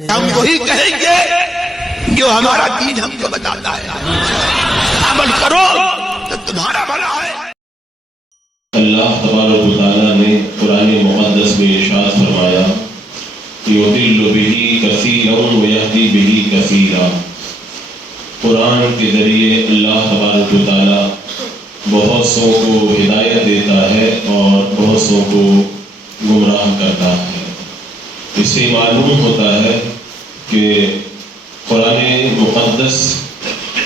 ہم وہی کہیں گے جو ہمارا دین ہم کو بتاتا ہے، عمل کرو تو تمہارا بھلا ہے۔ اللہ تبارک و تعالیٰ نے قرآن مقدس میں ارشاد فرمایا یضل بہ کثیرا ویہدی بہ کثیرا۔ قرآن کے ذریعے اللہ تبارک و تعالیٰ بہت سو کو ہدایت دیتا ہے اور بہت سو کو گمراہ کرتا ہے۔ اس سے معلوم ہوتا ہے کہ قرآن مقدس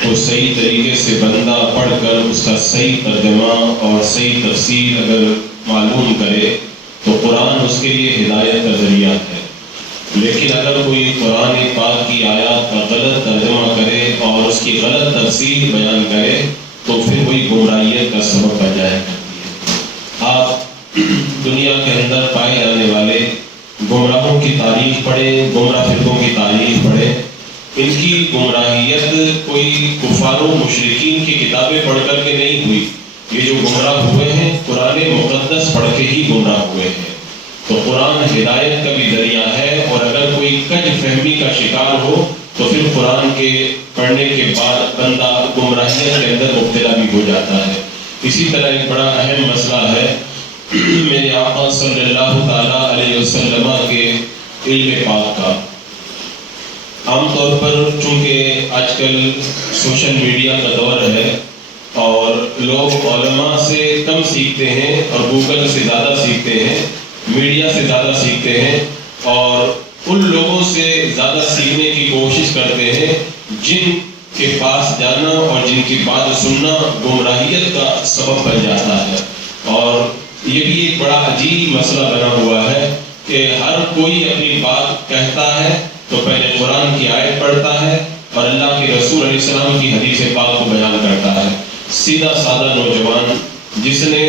کو صحیح طریقے سے بندہ پڑھ کر اس کا صحیح ترجمہ اور صحیح تفسیر اگر معلوم کرے تو قرآن اس کے لیے ہدایت کا ذریعہ ہے۔ لیکن اگر کوئی قرآن پاک کی آیات کا غلط ترجمہ کرے اور اس کی غلط تفسیر بیان کرے تو پھر وہی گمراہیت کا سبب بن جایا کرتی ہے۔ آپ دنیا کے اندر پائے جانے والے گمراہوں کی تاریخ پڑھیں، گمراہ فرقوں کی تاریخ پڑھیں، ان کی گمراہیت کوئی کفار و مشرکین کی کتابیں پڑھ کر کے نہیں ہوئی۔ یہ جو گمراہ ہوئے ہیں قرآن مقدس پڑھ کے ہی گمراہ ہوئے ہیں۔ تو قرآن ہدایت کا بھی ذریعہ ہے، اور اگر کوئی کج فہمی کا شکار ہو تو پھر قرآن کے پڑھنے کے بعد بندہ گمراہیت کے اندر مبتلا بھی ہو جاتا ہے۔ اسی طرح ایک بڑا اہم مسئلہ ہے میرے آقا صلی اللہ تعالیٰ علیہ وسلم کے علم پاک کا۔ عام طور پر چونکہ آج کل سوشل میڈیا کا دور ہے اور لوگ علماء سے کم سیکھتے ہیں اور گوگل سے زیادہ سیکھتے ہیں، میڈیا سے زیادہ سیکھتے ہیں، اور ان لوگوں سے زیادہ سیکھنے کی کوشش کرتے ہیں جن کے پاس جانا اور جن کی بات سننا گمراہیت کا سبب بن جاتا ہے۔ اور یہ بھی ایک بڑا عجیب مسئلہ بنا ہوا ہے کہ ہر کوئی اپنی بات کہتا ہے تو پہلے قرآن کی آیت پڑھتا ہے اور اللہ کے رسول علیہ السلام کی حدیث پاک کو بیان کرتا ہے۔ سیدھا سادہ نوجوان جس نے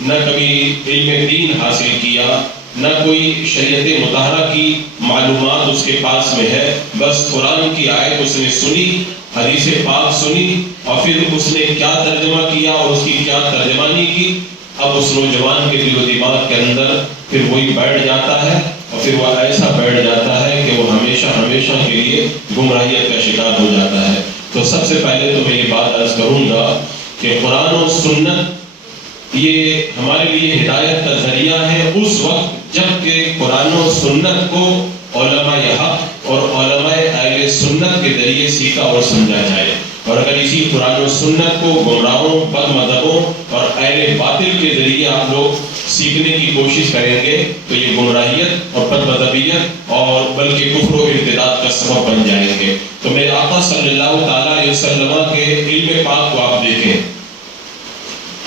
نہ کبھی علم دین حاصل کیا، نہ کوئی شریعت مطہرہ کی معلومات اس کے پاس میں ہے، بس قرآن کی آیت اس نے سنی، حدیث پاک سنی، اور پھر اس نے کیا ترجمہ کیا اور اس کی کیا ترجمانی کی، اب اس نوجوان کے دل و دماغ کے اندر پھر وہی بیٹھ جاتا ہے، اور پھر وہ ایسا بیٹھ جاتا ہے کہ وہ ہمیشہ ہمیشہ کے لیے گمراہیت کا شکار ہو جاتا ہے۔ تو سب سے پہلے تو میں یہ بات عرض کروں گا کہ قرآن و سنت یہ ہمارے لیے ہدایت کا ذریعہ ہے اس وقت جب کہ قرآن و سنت کو علماء حق اور علماء اہل سنت کے ذریعے سیکھا اور سمجھا جائے۔ اور اگر اسی قرآن و سنت کو گمراہوں، بد مذہبوں اور اہل باطل کے ذریعے آپ لوگ سیکھنے کی کوشش کریں گے تو یہ گمراہیت اور بد مذہبیت اور بلکہ کفر و ارتداد کا سبب بن جائیں گے۔ تو میرے آقا صلی اللہ تعالیٰ علیہ وسلم کے علم پاک کو آپ دیکھیں۔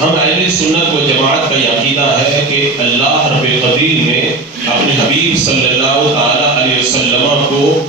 ہم اہل سنت و جماعت کا یہ عقیدہ ہے کہ اللہ رب قدیر نے اپنے حبیب صلی اللہ تعالیٰ علیہ وسلم کو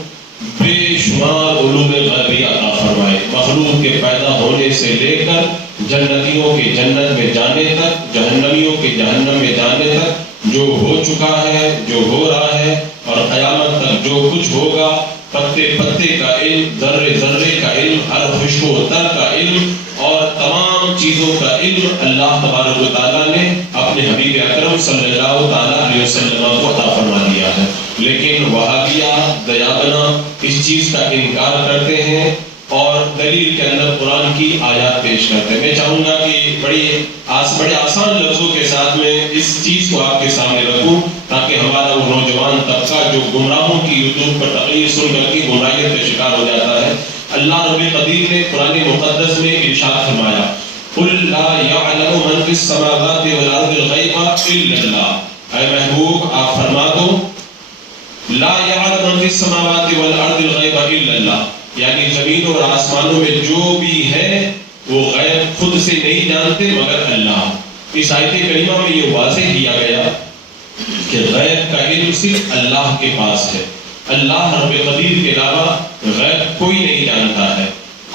بے شمار علوم غیبی عطا فرمائے، مخلوق کے پیدا ہونے سے لے کر جنتیوں کے جنت میں جانے تک، جہنمیوں کے جہنم میں جانے تک، جو ہو چکا ہے، جو ہو رہا ہے اور قیامت تک جو کچھ ہوگا، پتے پتے کا علم، ذرے ذرے کا علم، ہر خشک و تر کا علم اور تمام چیزوں کا علم اللہ تبارک و تعالیٰ نے اپنے حبیب اکرم صلی اللہ تعالیٰ علیہ وسلم کو عطا فرما دیا ہے۔ لیکن وہابیہ دیابنا اس چیز کا انکار کرتے ہیں اور دلیل کے اندر قرآن کی آیات پیش کرتے ہیں۔ میں چاہوں گا کہ بڑے آسان لفظوں کے ساتھ میں اس چیز کو آپ کے سامنے رکھوں تاکہ ہمارا وہ نوجوان طبقہ جو گمراہوں کی یوٹیوب پر تقریر سن کر کے گمراہیت کا شکار ہو جاتا ہے۔ اللہ رب قدیر نے قرآن مقدس میں ارشاد فرمایا قُلْ لَا يَعْلَمُ مَنْ فِي السَّمَاوَاتِ وَالْأَرْضِ الْغَيْبَ إِلَّا اللَّهُ۔ اے محبوب آپ فرما دو لا يعلم من في السماوات والارض الغیب الا اللہ، یعنی زمین اور آسمانوں میں جو بھی ہے وہ غیب خود سے نہیں جانتے مگر اللہ۔ اس آیت کریمہ میں یہ واضح کیا گیا کہ غیب کا علم صرف اللہ کے پاس ہے، اللہ رب قدیر کے علاوہ غیب کوئی نہیں جانتا ہے۔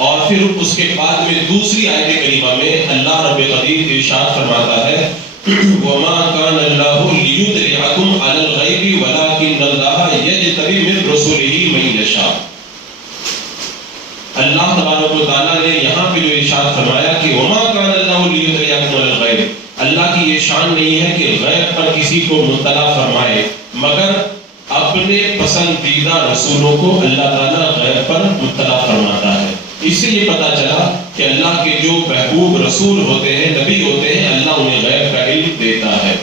اور پھر اس کے بعد میں دوسری آیت کریمہ میں اللہ رب قدیر ارشاد فرماتا ہے وَمَا كَانَ اللَّهُ لِيُطْلِعَكُمْ عَلَى الْغَيْبِ وَلَكِنَّ اللَّهَ يَجْتَبِي مِن رُّسُلِهِ مَن يَشَاءُ۔ اللہ تبارک و تعالیٰ نے یہاں پہ جو ارشاد فرمایا کہ وَمَا كَانَ اللَّهُ لِيُطْلِعَكُمْ عَلَى الْغَيْبِ، اللہ کی یہ شان نہیں ہے کہ غیب پر کسی کو مطلع فرمائے، مگر اب اپنے پسندیدہ رسولوں کو اللہ تعالیٰ غیب پر مطلع فرماتا ہے۔ اس سے یہ پتہ چلا کہ اللہ کے جو محبوب رسول ہوتے ہیں، نبی ہوتے ہیں، اللہ انہیں غیب کا علم دیتا ہے۔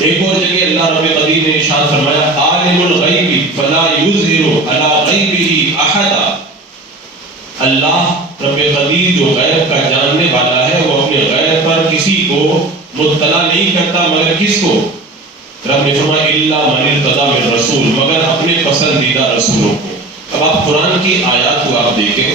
ایک اور جگہ اللہ رب قدیر نے ارشاد فرمایا عالم الغیب فلا یظہر علی غیبہ احدا۔ اللہ رب قدیر جو غیب کا جاننے والا ہے وہ اپنے غیب پر کسی کو مطلع نہیں کرتا مگر کس کو؟ رب نے فرمایا الا من ارتضی من رسول، مگر اپنے پسندیدہ رسولوں کو۔ اب آپ قرآن کی آیات کو آپ دیکھیں،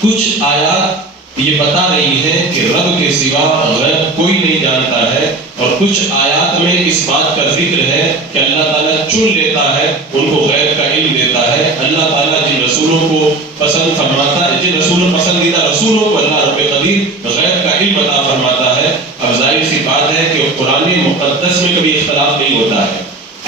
کچھ آیات یہ بتا رہی ہیں کہ رب کے سوا غیب کوئی نہیں جانتا ہے، اور کچھ آیات میں اس بات کا ذکر ہے کہ اللہ تعالیٰ چن لیتا ہے، ان کو غیب کا علم دیتا ہے۔ اللہ تعالیٰ جن رسولوں کو پسند فرماتا ہے، جن پسندیدہ رسولوں کو اللہ رب قدیر غیب کا علم عطا فرماتا ہے۔ اب ظاہر سی بات ہے کہ قرآن مقدس میں کبھی اختلاف نہیں ہوتا ہے،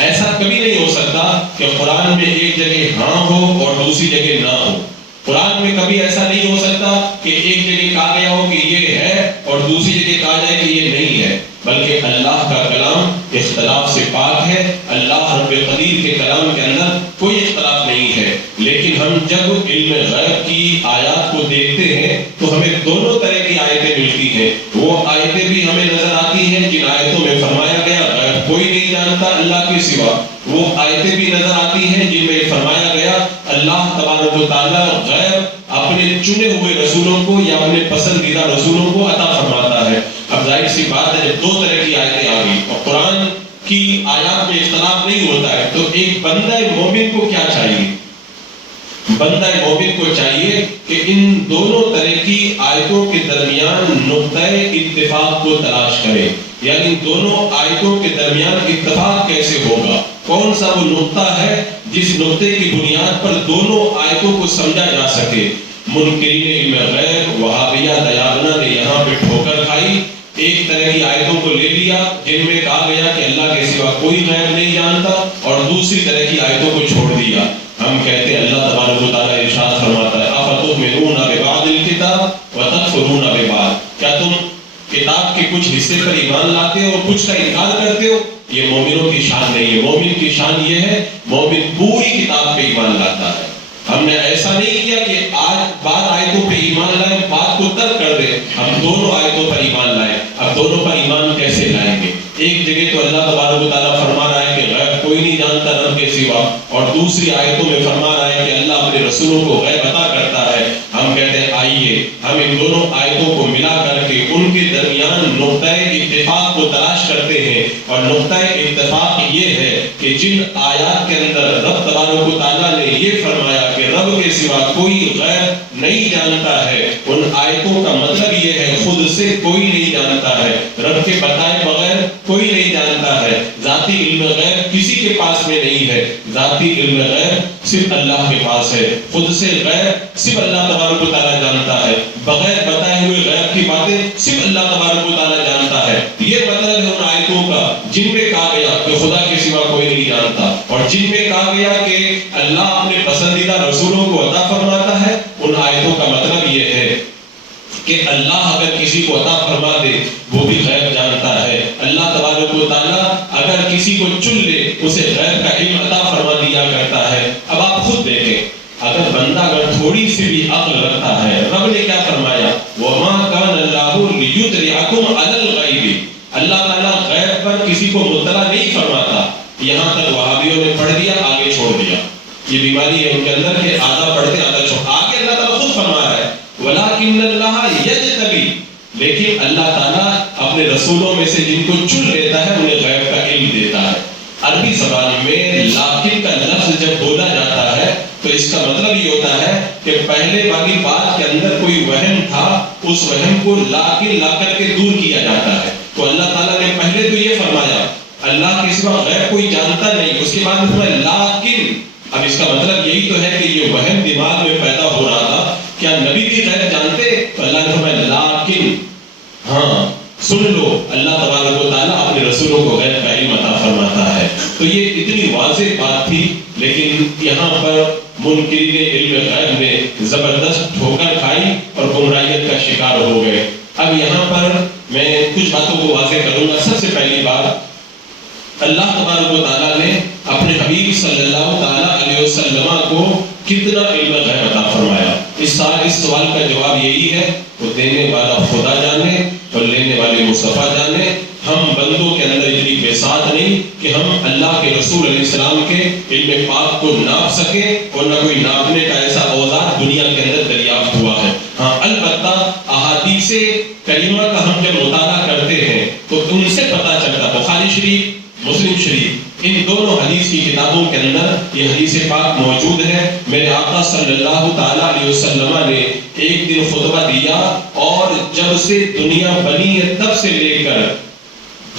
ایسا کبھی نہیں ہو سکتا کہ قرآن میں ایک جگہ ہاں ہو اور دوسری جگہ نہ ہو۔ قرآن میں کبھی ایسا نہیں ہو سکتا کہ ایک جگہ کہا گیا ہو کہ یہ ہے اور دوسری جگہ کہا جائے کہ یہ نہیں ہے، بلکہ اللہ کا کلام اختلاف سے پاک ہے۔ اللہ رب قدیر کے کلام کے اندر کوئی اختلاف نہیں ہے، لیکن ہم جب علم غیب کی آیات کو دیکھتے ہیں تو ہمیں دونوں طرح کی آیتیں ملتی ہیں۔ وہ آیتیں بھی ہمیں نظر آتی ہیں جن آیتوں میں فرمایا گیا غیب کوئی نہیں جانتا اللہ کے سوا، وہ آیتیں بھی نظر آتی ہیں جن میں فرمایا گیا اللہ تبارک و تعالیٰ غیب اپنے چنے ہوئے رسولوں کو یا اپنے پسندیدہ رسولوں کو عطا فرماتا ہے۔ اب ظاہر سی بات ہے جب دو طرح کی آیتیں آ گئی اور قرآن کی آیات میں اختلاف نہیں ہوتا ہے تو ایک بندہ مومن کو کیا چاہیے؟ بندہ مومن کو چاہیے کہ ان دونوں طرح کی آیتوں کے درمیان نقطہ اتفاق کو تلاش کرے، یعنی دونوں آیتوں کے درمیان اتفاق کیسے ہوگا، کون سا وہ نقطہ ہے جس نقطے کی بنیاد پر دونوں آیتوں کو سمجھا جا سکے۔ منکرین علم غیب وہابیہ دیابنا نے یہاں پہ ٹھوکر کھائی، ایک طرح کی آیتوں کو لے لیا جن میں کہا گیا کہ اللہ کے سوا کوئی غیب نہیں جانتا، اور دوسری طرح کی آیتوں کو چھوڑ دیا۔ ہم کہتے ہیں اللہ تبارک و تعالیٰ ارشاد فرماتا ہے افتؤمنون ببعض الکتاب وتکفرون ببعض، کیا تم کتاب کے کچھ حصے پر ایمان لاتے ہو اور کچھ کا انکار کرتے ہو؟ یہ مومنوں کی شان نہیں ہے، مومن کی شان یہ ہے مومن پوری کتاب پہ ایمان لاتا ہے۔ ہم نے ایسا نہیں کیا کہ آج بعض آیتوں پہ ایمان لائیں بات کو ترک کر دیں، ہم دونوں آیتوں پر ایمان لائیں۔ اب دونوں پر ایمان کیسے لائیں گے؟ ایک جگہ تو اللہ تبارک و تعالیٰ فرما رہا ہے کہ غیب کوئی نہیں جانتا رب کے سوا، اور دوسری آیتوں میں فرما رہا ہے کہ اللہ اپنے رسولوں کو غیب عطا کرتا ہے۔ ہم کہتے ہیں آئیے ہم ان دونوں آیتوں کو ملا کر کے ان کے درمیان نقطہ اتفاق کو تلاش کرتے ہیں، اور نقطہ اتفاق یہ ہے کہ جن آیات کے اندر رب تبارک و تعالیٰ نے یہ فرمایا کہ رب کے سوا کوئی غیب نہیں جانتا ہے، ان آیتوں کا مطلب یہ ہے خود سے کوئی نہیں جانتا ہے، رب کے بتائے بغیر کوئی نہیں جانتا ہے۔ ذاتی علم غیب کسی کے پاس میں نہیں ہے، ذاتی علم غیب صرف اللہ کے پاس ہے، خود سے غیب صرف اللہ تبارک و تعالیٰ جانتا ہے، بغیر بتائے ہوئے غیب کی باتیں صرف اللہ تبارک و تعالیٰ جانتا ہے۔ یہ مطلب ہے ان آیتوں کا جن میں کہا گیا کہ خدا کے سوا کوئی نہیں جانتا، اور جن میں کہا گیا کہ اللہ اپنے پسندیدہ رسولوں کو عطا فرماتا ہے، ان آیتوں کا مطلب یہ ہے کہ اللہ اگر کسی کو عطا فرما دے وہ بھی غیب جانتا ہے، اللہ تبارک و تعالیٰ اگر کسی کو چن لے اسے غیب کا علم عطا فرما دیا کرتا ہے۔ اب آپ خود دیکھیں اگر بندہ اگر تھوڑی سی بھی عقل رکھتا ہے، رب نے کیا فرمایا وَمَا كَانَ اللَّهُ لِيُطْلِعَكُمْ عَلَى الْغَيْبِ، اللہ تعالیٰ غیب پر کسی کو مطلع نہیں فرماتا۔ یہاں تک وہابیوں نے پڑھ دیا آگے چھوڑ دیا، یہ بیماری ہے ان کے اندر کہ آدھا پڑھتے آدھا چھوڑ، آگے اللہ تعالیٰ خود فرما رہا ہے وَلَكِنَّ اللَّهَ يَجْتَبِي، لیکن اللہ تعالیٰ اپنے رسولوں میں سے جن کو چن لیتا ہے انہیں غیب کا علم دیتا ہے۔ عربی زبان میں لاکن کا لفظ جب بولا جاتا ہے تو اس کا مطلب یہ ہوتا ہے کہ پہلے والی بات کے اندر کوئی وہم تھا، اس وہم کو لاکن لا کر کے دور کیا جاتا ہے۔ تو اللہ تعالیٰ نے پہلے تو یہ فرمایا اللہ کے سوا غیب کوئی جانتا نہیں، اس کے بعد فرمایا لاکن، اب اس کا مطلب یہی تو ہے کہ یہ وہم دماغ میں پیدا ہو رہا تھا کیا نبی بھی غیب جانتے؟ تو اللہ نے فرمایا لیکن ہاں سن لو اللہ تبارک و تعالیٰ اپنے رسولوں کو غیب کا علم عطا فرماتا ہے۔ تو یہ اتنی واضح بات تھی، لیکن یہاں پر منکرین علم غیب نے زبردست ٹھوکر کھائی اور گمراہیت کا شکار ہو گئے۔ اب یہاں پر میں کچھ باتوں کو واضح کروں گا۔ سب سے پہلی بات، اللہ تبارک و تعالیٰ نے اپنے حبیب صلی وسلم کو کتنا علم غیب عطا فرمایا؟ اس سوال کا جواب یہی ہے، وہ دینے والا خدا جانے اور لینے والے مصطفیٰ جانے۔ ہم بندوں کے اندر اتنی بساط نہیں کہ ہم اللہ کے رسول علیہ السلام کے علم پاک کو ناپ سکیں، اور نہ کوئی ناپنے کا ایسا اوزار دنیا کے اندر دریافت ہوا ہے۔ ہاں البتہ احادیث کریمہ کا ہم جب مطالعہ کرتے ہیں تو ان سے پتہ چلتا، بخاری شریف، مسلم شریف، ان دونوں حدیث کی کتابوں کے اندر یہ حدیث پاک موجود ہے۔ میرے آقا صلی اللہ تعالیٰ علیہ وسلم نے ایک دن خطبہ دیا، اور جب سے دنیا بنی ہے تب سے لے کر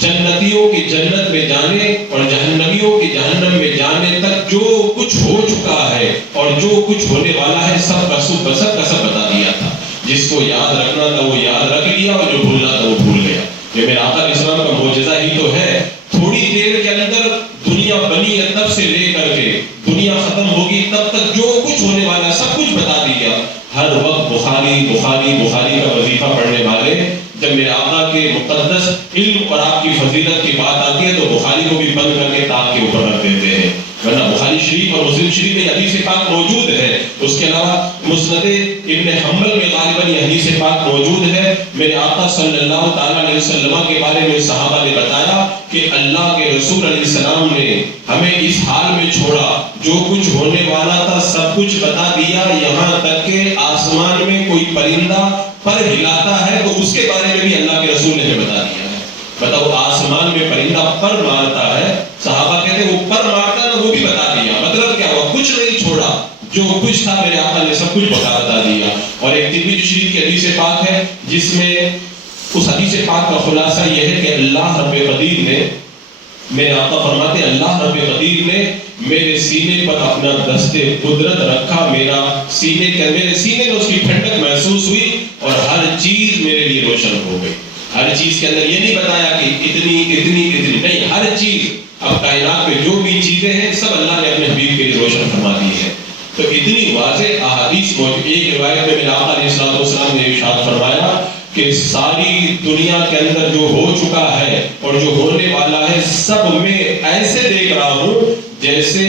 جنتیوں کی جنت میں جانے اور جہنمیوں کی جہنم میں جانے تک جو کچھ ہو چکا ہے اور جو کچھ ہونے والا ہے سب کا سب بتا دیا تھا۔ جس کو یاد رکھنا تھا وہ یاد رکھ لیا، اور جو بھولنا تھا وہ بھول گیا۔ یہ میرے آقا علیہ السلام کا معجزہ ہی تو ہے۔ تھوڑی دیر کے اندر دنیا بنی ہے تب سے لے کر کے دنیا ختم ہوگی تب تک جو کچھ ہونے والا ہے سب کچھ بتا دیا۔ ہر وقت بخاری بخاری بخاری کا وظیفہ پڑھنے والے جب میرے آقا کے مقدس علم اور آپ کی فضیلت کی بات آتی ہے تو بخاری کو بھی بند کر کے تاق کے اوپر رکھ دیتے ہیں، ورنہ بخاری شریف اور مسلم شریف میں حدیث پاک موجود ہے۔ اس کے علاوہ مسند ابن حنبل میں غالباً یہ حدیث پاک موجود ہے۔ میرے آقا صلی اللہ تعالیٰ علیہ وسلم کے بارے میں صحابہ نے بتایا کہ اللہ کے رسول علیہ السلام نے ہمیں اس حال میں چھوڑا، جو کچھ ہونے والا تھا سب کچھ بتا دیا، یہاں تک کہ آسمان میں کوئی پرندہ پر ہلاتا ہے تو اس کے بارے میں بھی اللہ کے رسول نے بتا دیا ہے۔ بتاؤ، آسمان میں پرندہ پر مارتا ہے، صحابہ کہتے ہیں وہ پر مارتا ہے، وہ بھی بتا دیا۔ مطلب کیا ہوا؟ کچھ نہیں چھوڑا، جو کچھ تھا میرے آقا نے سب کچھ بتا دیا۔ اور ایک ترمذی شریف کی حدیث پاک ہے جس میں اس حدیث پاک کا خلاصہ یہ ہے کہ اللہ رب قدیر نے، میرے آقا فرماتے ہیں اللہ رب قدیر نے میرے سینے پر اپنا دست قدرت رکھا، میرے سینے میں اس کی ٹھنڈک محسوس ہوئی اور ہر چیز میرے لیے روشن ہو گئی۔ ہر چیز کے اندر یہ نہیں بتایا کہ اتنی نہیں، ہر چیز، اب کائنات میں جو بھی چیزیں ہیں سب اللہ نے اپنے حبیب کے لیے روشن فرما دی ہے۔ تو اتنی واضح احادیث موجود۔ ایک روایت میں میرے آقا علیہ السلام نے ارشاد فرمایا کہ ساری دنیا کے اندر جو ہو چکا ہے اور جو ہونے والا ہے سب میں ایسے دیکھ رہا ہوں جیسے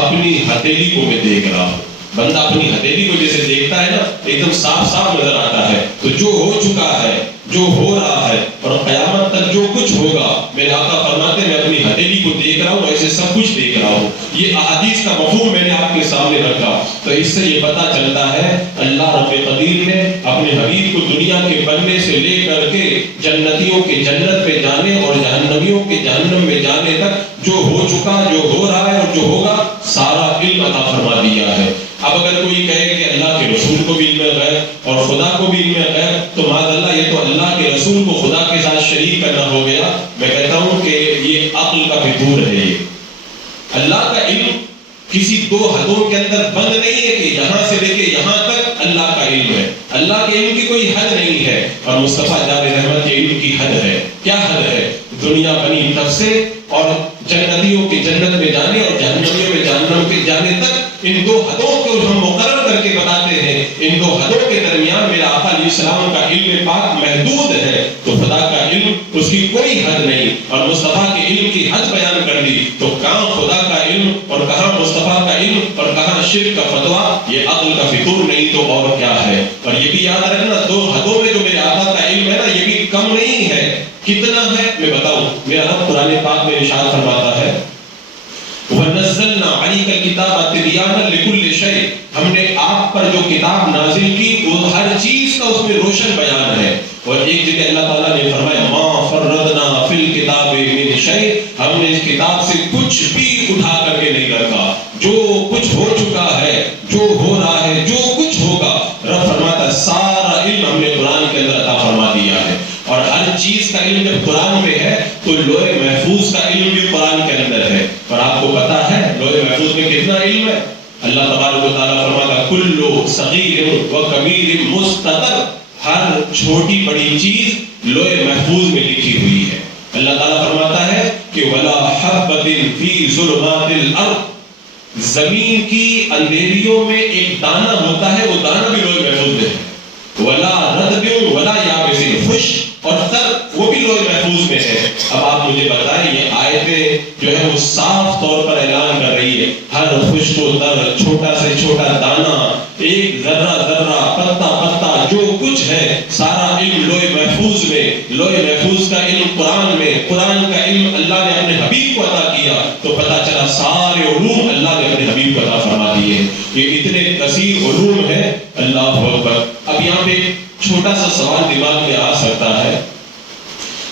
اپنی ہتھیلی کو میں دیکھ رہا ہوں۔ بندہ اپنی ہتھیلی کو جیسے دیکھتا ہے نا، ایک دم صاف صاف نظر آتا ہے۔ تو جو ہو چکا ہے، جو ہو رہا ہے اور قیامت تک جو کچھ ہوگا، میرے آقا فرماتے ہیں میں اپنی ہتھیلی کو دیکھ رہا ہوں، ایسے سب کچھ دیکھ رہا ہوں۔ یہ احادیث کا مفہوم میں نے آپ کے سامنے رکھا۔ تو اس سے یہ پتہ چلتا ہے اللہ رب قدیر نے اپنے حبیب کو دنیا کے بننے سے لے کر کے جنتیوں کے جنت میں جانے اور جہنمیوں کے جہنم میں جانے تک جو ہو چکا، جو ہو رہا ہے اور جو ہوگا سارا علم عطا فرما دیا ہے۔ اب اگر کوئی کہے کہ اللہ کے رسول کو بھی علم غیب اور خدا کو بھی علم غیب، تو معاذ اللہ یہ تو اللہ کے رسول کو خدا کے ساتھ شریک کرنا ہو گیا۔ میں کہتا ہوں کہ یہ عقل کا فطور ہے۔ یہ اللہ کا علم کسی دو حدوں کے اندر بند نہیں ہے کہ یہاں سے لے کے یہاں تک اللہ کا علم ہے۔ اللہ کے علم کی کوئی حد نہیں ہے، اور مصطفیٰ جار رحمت کے علم کی حد ہے۔ کیا حد ہے؟ دنیا بنی تب سے اور جنتیوں کی جنت میں جانے اور جہنمیوں میں جہنم کے جانے تک، ان دو حدوں کو ہم مقرر کر کے بتاتے ہیں۔ ان دو حدوں کے درمیان میرا آقا علیہ السلام کا علم پاک محدود ہے، تو خدا کا علم اس کی کوئی حد نہیں، اور مصطفیٰ کے علم کی حد بیان کر دی تو کہاں خدا کا علم اور کہاں مصطفیٰ کا علم اور کہاں شرک کا فتویٰ؟ یہ عقل کا فطور نہیں تو اور کیا ہے۔ اور یہ بھی یاد رکھنا، دو حدوں میں جو میرے آقا کا علم ہے نا، یہ بھی کم نہیں ہے۔ کتنا ہے میں بتاؤں، میرا رب قرآن پاک میں ارشاد فرماتا ہے وَنَزَّلْنَا عَلَيْكَ الْكِتَابَ تِبْيَانًا لِكُلِّ شَيْءٍ، ہم نے آپ پر جو کتاب نازل کی وہ ہر چیز کا اس میں روشن بیان ہے۔ اور ایک جگہ اللہ تعالیٰ نے فرمایا مَا فَرَّطْنَا فِي الْكِتَابِ مِنْ شَيْءٍ، ہم نے اس کتاب سے کچھ بھی اٹھا کر کے نہیں رکھا۔ جو کچھ ہو چکا ہے، جو ہو رہا ہے، جو کچھ ہوگا، رب فرماتا ہے سارا علم ہم نے قرآن کے اندر عطا فرما دیا ہے۔ اور ہر چیز کا علم جب قرآن میں ہے تو لوح محفوظ کا علم بھی قرآن کے اندر ہے۔ اور آپ کو پتا ہے لوح محفوظ میں کتنا علم ہے؟ اللہ تبارک و تعالیٰ فرماتا کل صغیر و کبیر مستطر، ہر چھوٹی بڑی چیز لوح محفوظ میں لکھی ہوئی ہے۔ اللہ تعالیٰ فرماتا ہے کہ ولا حبۃ فی ظلمات الارض، زمین کی اندھیریوں میں ایک دانہ ہوتا ہے، وہ دانہ بھی لوح محفوظ میں ہے۔ ولا رطب ولا یابس، خشک اور تر وہ بھی لوح محفوظ میں ہے۔ اب آپ مجھے بتائیں، یہ آیتیں جو ہے وہ صاف طور پر اعلان کر رہی ہے ہر خشک و تر، چھوٹی چھوٹا سے چھوٹا دانہ، ایک ذرہ ذرہ، پتا پتا، جو کچھ ہے سارا علم لوح محفوظ میں، لوح محفوظ کا علم قرآن میں، قرآن کا علم اللہ نے اپنے حبیب کو عطا کیا، تو پتا چلا سارے علوم اللہ نے اپنے حبیب کو عطا فرما دیے۔ یہ اتنے کثیر علوم ہیں، اللہ اکبر۔ اب یہاں پہ چھوٹا سا سوال دماغ میں آ سکتا ہے،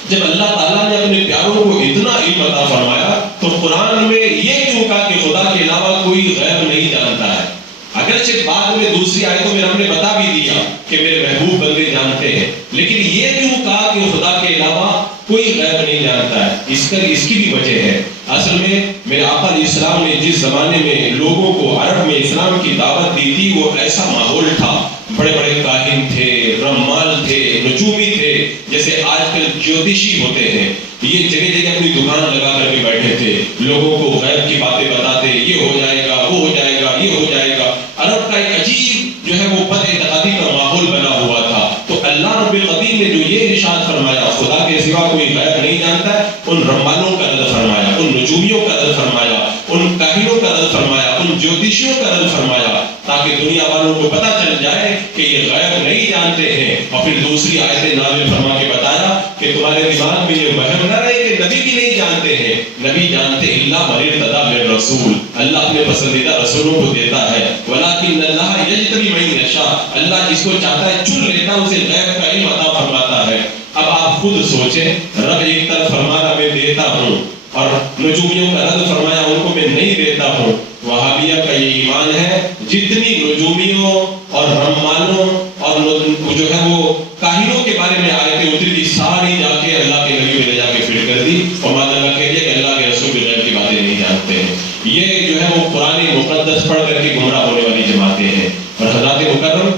جب اللہ تعالیٰ نے اپنے پیاروں کو اتنا علم عطا فرمایا تو قرآن میں یہ کیوں کہا کہ خدا کے علاوہ کوئی غیب نہیں جانتا ہے؟ اگرچہ بعد میں دوسری آیتوں میں ہم نے بتا بھی دیا کہ میرے محبوب بندے جانتے ہیں، لیکن یہ کیوں کہا کہ خدا کے علاوہ کوئی غیب نہیں جانتا ہے؟ اس کی بھی وجہ ہے۔ اصل میں میرے آقا علیہ السلام نے جس زمانے میں لوگوں کو عرب میں اسلام کی دعوت دی تھی، وہ ایسا ماحول تھا، بڑے بڑے کاہن تھے، رمال تھے، نجومی تھے، جیسے آج کل جوتشی ہوتے ہیں، یہ جگہ جگہ اپنی دکان لگا کر کے بیٹھے تھے، لوگوں کو غیب کی باتیں بتاتے، یہ ہو جائے گا، وہ ہو جائے گا، یہ ہو جائے گا۔ عرب کا ایک عجیب جو ہے وہ بد اعتقادی کا ماحول بنا ہوا تھا۔ تو اللہ رب العالمین نے جو یہ ارشاد فرمایا خدا کے سوا کوئی غیب نہیں جانتا ہے، ان رمالوں کا رد فرمایا، ان نجومیوں کا رد فرمایا، ان کاہنوں کا رد فرمایا، ان جوتشیوں کا رد فرمایا، تاکہ دنیا والوں کو پتہ چل جائے کہ یہ غیب نہیں جانتے ہیں۔ اور پھر دوسری آیتیں نازل فرما کے بتایا کہ تمہارے دماغ میں یہ وہم نہ رہے کہ نبی بھی نہیں جانتے ہیں، نبی جانتے اللہ من ارتضی من رسول، اللہ اپنے پسندیدہ رسولوں کو دیتا ہے، ولکن اللہ یجتبی من یشاء، اللہ جس کو چاہتا ہے چن لیتا ہے، اسے غیب کا علم عطا فرماتا ہے۔ اب آپ خود سوچیں، رب ایک طرف فرمانا میں دیتا ہوں اور نجومیوں کا رد فرمایا ان کو میں نہیں دیتا ہوں۔ وہابیہ کا یہ ایمان ہے، جتنی نجومیوں اور رمالوں اور جو ہے وہ کاہنوں کے بارے میں آیتیں اتری تھی، ساری جا کے اللہ کے نبی میں لے جا کے فٹ کر دی اور ماذا اللہ کہہ دیا کہ اللہ کے رسول بھی غیب کی باتیں نہیں جانتے ہیں۔ یہ جو ہے وہ قرآن مقدس پڑھ کر کے گمراہ ہونے والی جماعتیں ہیں۔ اور حضرات مکرم،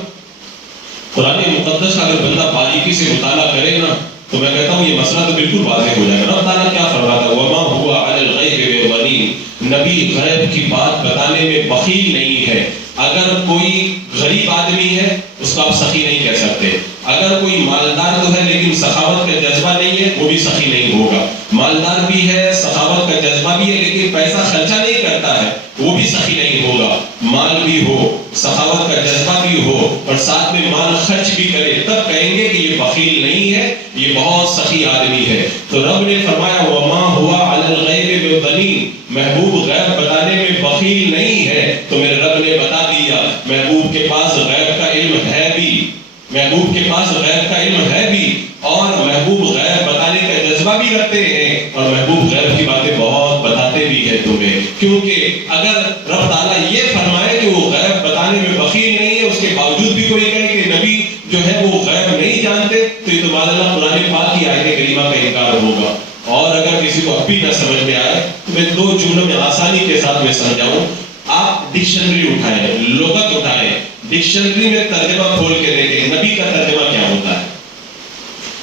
قرآن مقدس کا اگر بندہ باریکی سے مطالعہ کرے نا تو میں کہتا ہوں یہ مسئلہ تو بالکل واضح ہو جائے گا۔ رب تعالیٰ کیا فرماتا ہے؟ وَمَا هُوَ عَلَى الْغَيْبِ بِضَنِينٍ، نبی غیب کی بات بتانے میں بخیل نہیں ہے۔ اگر کوئی غریب آدمی ہے اس کو آپ سخی نہیں کہہ سکتے، اگر کوئی مالدار تو ہے لیکن سخاوت کا جذبہ نہیں ہے وہ بھی سخی نہیں ہوگا، مالدار بھی ہے، سخاوت کا جذبہ بھی ہے لیکن پیسہ خرچہ نہیں کرتا ہے وہ بھی سخی نہیں ہوگا۔ مال بھی ہو، سخاوت کا جذبہ بھی ہو اور ساتھ میں مال خرچ بھی کرے، تب کہیں گے کہ یہ بخیل نہیں ہے، یہ بہت سخی آدمی ہے۔ تو رب نے فرمایا وَمَا هُوَ عَلَى الْغَيْبِ بِضَنِينٍ، محبوب غیب بتانے میں بخیل نہیں ہے۔ تو میرے رب نے بتا دیا محبوب کے پاس غیب کا علم ہے بھی، محبوب کے پاس غیب کا علم ہے بھی، اور محبوب غیب بتانے کا جذبہ بھی رکھتے ہیں، اور محبوب غیب کی باتیں بہت بتاتے بھی ہیں تمہیں۔ کیونکہ اگر رب تعالیٰ یہ فرمائے کہ وہ غیب بتانے میں بخیل نہیں ہے، اس کے باوجود بھی کوئی کہے کہ نبی جو ہے وہ غیب نہیں جانتے، تو یہ تو معاذ اللہ قرآن پاک کی آیت کریمہ کا انکار ہوگا۔ اور اگر کسی کو اب بھی نہ سمجھ میں آئے تو میں دو جملوں میں آسانی کے ساتھ میں سمجھاؤں۔ آپ ڈکشنری اٹھائیں، لغت اٹھائیں، ڈکشنری میں ترجمہ کھول کے دیکھیں نبی کا ترجمہ کیا ہوتا ہے۔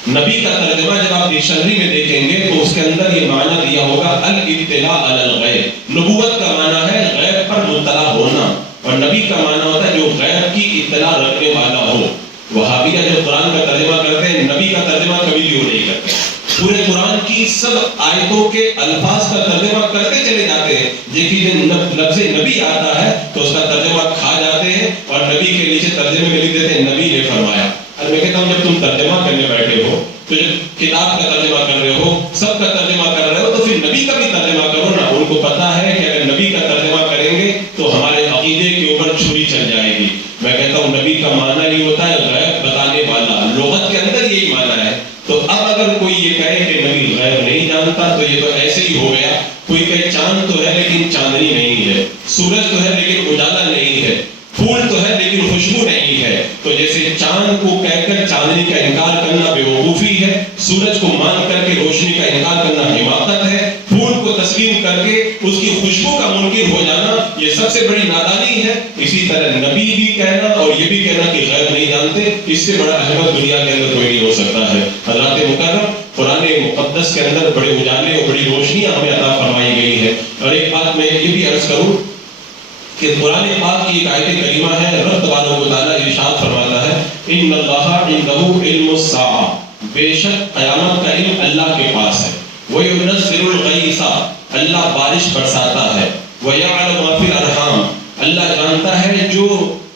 نبی کا ترجمہ جب آپ ڈکشنری میں دیکھیں گے تو اس کے اندر یہ معنی دیا ہوگا الاطلاع علی الغیب، نبوت کا معنی ہے غیب پر مطلع ہونا، اور نبی کا معنی ہوتا ہے جو غیب کی اطلاع رکھنے والا ہو۔ وہابیہ جب قرآن کا ترجمہ کرتے ہیں نبی کا ترجمہ کبھی بھی وہ نہیں کرتے، پورے قرآن کی سب آیتوں کے الفاظ کا ترجمہ کرتے چلے جاتے ہیں، لیکن جب لفظ نبی آتا ہے تو اس کا ترجمہ کھا جاتے ہیں اور نبی کے نیچے ترجمے میں لکھ دیتے ہیں نبی نے فرمایا۔ اور میں کہتا ہوں جب تم ترجمہ کرنے بیٹھے ہو تو جب کتاب کا ترجمہ کر رہے ہو، سب کا ترجمہ کر رہے ہو، تو پھر نبی کا بھی ترجمہ کرو نا۔ ان کو پتا ہے کہ اگر نبی کا ترجمہ کریں گے تو ہمارے عقیدے کے اوپر چھری چل جائے گی۔ میں کہتا ہوں نبی کا معنی ہی ہوتا ہے غیب بتانے والا، لغت کے اندر یہی معنی ہے۔ تو اب اگر کوئی یہ کہے کہ نبی غیب نہیں جانتا تو یہ تو ایسے ہی ہو گیا۔ کوئی کہے چاند تو ہے لیکن چاندنی نہیں ہے، سورج تو ہے لیکن اجالا نہیں ہے، پھول تو ہے لیکن خوشبو نہیں ہے۔ تو جیسے چاند کو کہہ کر چاندنی کا انکار کرنا بیوقوفی ہے، سورج کو مان کر کے روشنی کا انکار کرنا حماقت ہے، پھول کو تسلیم کر کے اس کی خوشبو کا منکر ہو جانا یہ سب سے بڑی نادانی ہے۔ اسی طرح نبی بھی کہنا اور یہ بھی کہنا کہ غیب نہیں جانتے، اس سے بڑا احمد دنیا کے اندر کوئی نہیں ہو سکتا ہے۔ حضرات مکرم، قرآن مقدس کے اندر بڑے اجالے اور بڑی روشنیاں ہمیں عطا فرمائی گئی ہے۔ اور ایک بات میں یہ بھی عرض کروں کہ قرآن پاک کی ایک آیت کریمہ ہے، رب تبارک و تعالیٰ ارشاد فرماتا ہے ان اللہ عنده علم الساعہ، بے شک قیامت کا علم اللہ کے پاس ہے، وَيُنَزِّلُ الْغَيْثَ، اللہ بارش برساتا ہے، وَيَعْلَمُ مَا فِي الْأَرْحَامِ، اللہ جانتا جانتا ہے جو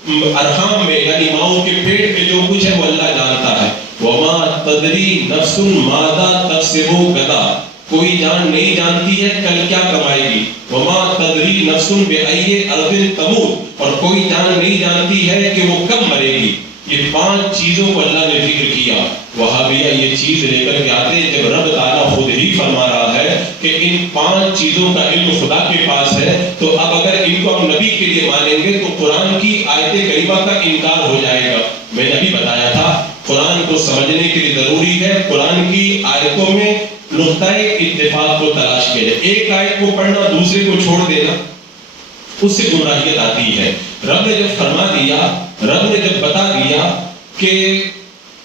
ارحام میں یعنی ماؤں کے پیٹ میں جو کچھ ہے وہ اللہ جانتا ہے. وما تدری نفس ماذا تکسب غدا, کوئی جان نہیں جانتی ہے کل کیا کمائے گی. وما تدری نفس بأی ارض تموت, اور کوئی جان نہیں جانتی ہے کہ وہ کب مرے گی. یہ 5 چیزوں کو اللہ نے ذکر کیا. وہابیہ یہ چیز لے کر کے آتے ہیں جب رب تعالیٰ خود ہی فرما رہا ہے کہ ان 5 چیزوں کا علم خدا کے پاس ہے, تو اب اگر ان کو ہم نبی کے لیے مانیں گے تو قرآن کی آیت کریمہ کا انکار ہو جائے گا. میں نے ابھی بتایا تھا قرآن کو سمجھنے کے لیے ضروری ہے قرآن کی آیتوں میں نقطۂ اتفاق کو تلاش کیا جائے. ایک آیت کو پڑھنا دوسرے کو چھوڑ دینا اس سے گمراہیت آتی ہے. رب نے جب فرما دیا, رب نے جب بتا دیا کہ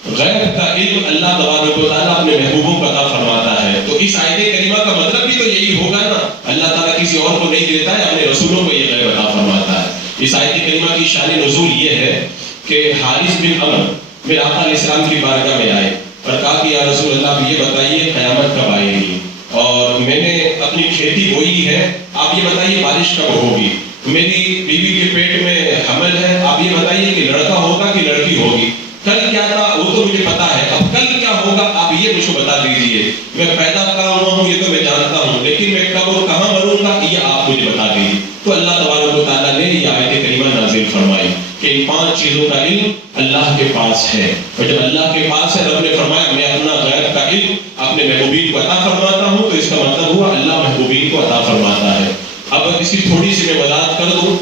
غیب کا علم اللہ تبارک و تعالیٰ اپنے محبوبوں کو عطا فرماتا ہے, تو اس آیت کریمہ کا مطلب بھی تو یہی ہوگا نا, اللہ تعالیٰ کسی اور کو نہیں دیتا ہے, اپنے رسولوں کو یہ غیب عطا فرماتا ہے. اس آیت کریمہ کی شان نزول یہ ہے کہ حارث بن عمر میرے آقا علیہ السلام کی بارگاہ میں آئے اور کہا کہ یا رسول اللہ آپ یہ بتائیے قیامت کب آئے گی, اور میں نے اپنی کھیتی بوئی ہے, آپ یہ بتائیے بارش کب ہوگی. میری بیوی کے پیٹ میں حمل ہے, آپ یہ بتائیے کہ لڑکا ہوگا کہ لڑکی ہوگی. کل کیا تھا وہ تو مجھے پتا ہے, اب کل کیا ہوگا آپ یہ مجھے بتا دیجئے. میں پیدا کہاں ہوا ہوں یہ تو میں جانتا ہوں, لیکن میں کب اور کہاں مروں گا یہ آپ مجھے بتا دیجئے. تو اللہ تبارک و تعالیٰ نے یہ آیت کریمہ نازل فرمائی کہ ان 5 چیزوں کا علم اللہ کے پاس ہے, اور جب اللہ کے پاس ہے رب نے فرمایا میں اپنا غیب کا علم اپنے محبوبین کو عطا فرماتا ہوں, تو اس کا مطلب ہوا اللہ محبوبین کو عطا فرماتا ہے. اب اس کی تھوڑی سی میں وضاحت کر دوں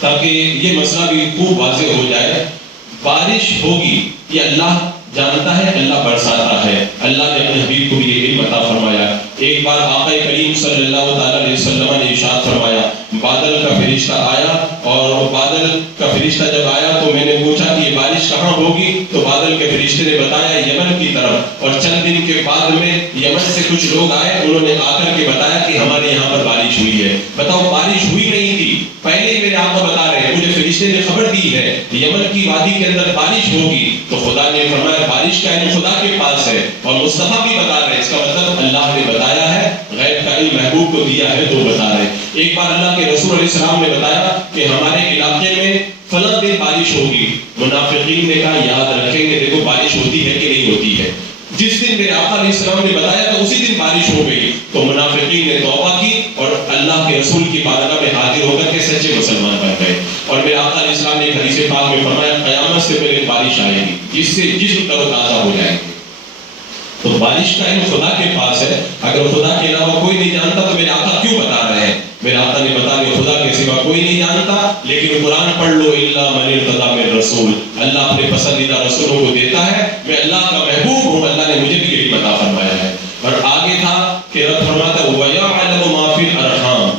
تاکہ یہ مسئلہ بھی خوب واضح ہو جائے. بارش ہوگی یہ اللہ جانتا ہے, اللہ برساتا ہے, اللہ نے اپنے حبیب کو بھی یہ علم عطا فرمایا. ایک بار آقا کریم صلی اللہ تعالیٰ علیہ وسلم نے ارشاد فرمایا بادل کا فرشتہ آیا, اور بادل کا فرشتہ جب آیا تو میں نے پوچھا کہ یہ بارش کہاں ہوگی, تو بادل کے فرشتے نے بتایا یمن کی طرف. اور چند دن کے بعد میں یمن سے کچھ لوگ آئے, انہوں نے آ کر کے بتایا کہ ہمارے یہاں پر بارش ہوئی ہے. بتاؤ بارش ہوئی نہیں تھی, پہلے ہی میرے آقا بتا رہے ہیں, مجھے فرشتے نے خبر دی ہے یمن کی وادی کے اندر بارش ہوگی, تو خدا نے فرمایا بارش کا علم خدا کے پاس ہے, اور مصطفیٰ بھی بتا رہے ہیں. اس کا مطلب اللہ نے بتایا ہے, غیب کا علم محبوب کو دیا ہے تو بتا رہے. ایک بار اللہ کے رسول علیہ السلام نے بتایا کہ ہمارے علاقے میں فلاں دن بارش ہوگی. منافقین نے کہا یاد رکھیں گے, دیکھو بارش ہوتی ہے کہ نہیں ہوتی ہے. جس دن میرے آقا علیہ السلام نے بتایا تو اسی دن بارش ہو گئی. تو منافقین نے توبہ کی اور اللہ کے رسول کی بارگاہ میں حاضر ہو کر کے سچے مسلمان بن گئے. اور میرے آقا علیہ السلام نے حدیث پاک میں فرمایا قیامت سے پہلے بارش آئے گی جس سے جسم تر و تازہ ہو جائے گی. تو بارش کا علم خدا کے پاس ہے, اگر خدا کے علاوہ کوئی نہیں جانتا تو میرے آقا کیوں بتا رہے ہیں. میرے آقا نے بتا دیا خدا کے سوا کوئی نہیں جانتا, لیکن قرآن پڑھ لو الا من ارتضی من رسول, اللہ اپنے پسندیدہ رسولوں کو دیتا ہے. میں اللہ کا محبوب ہوں, اللہ نے مجھے بھی یہی عطا فرمایا ہے. اور آگے تھا کہ رب فرماتا ہے وَيَعْلَمُ مَا فِي الْأَرْحَامِ,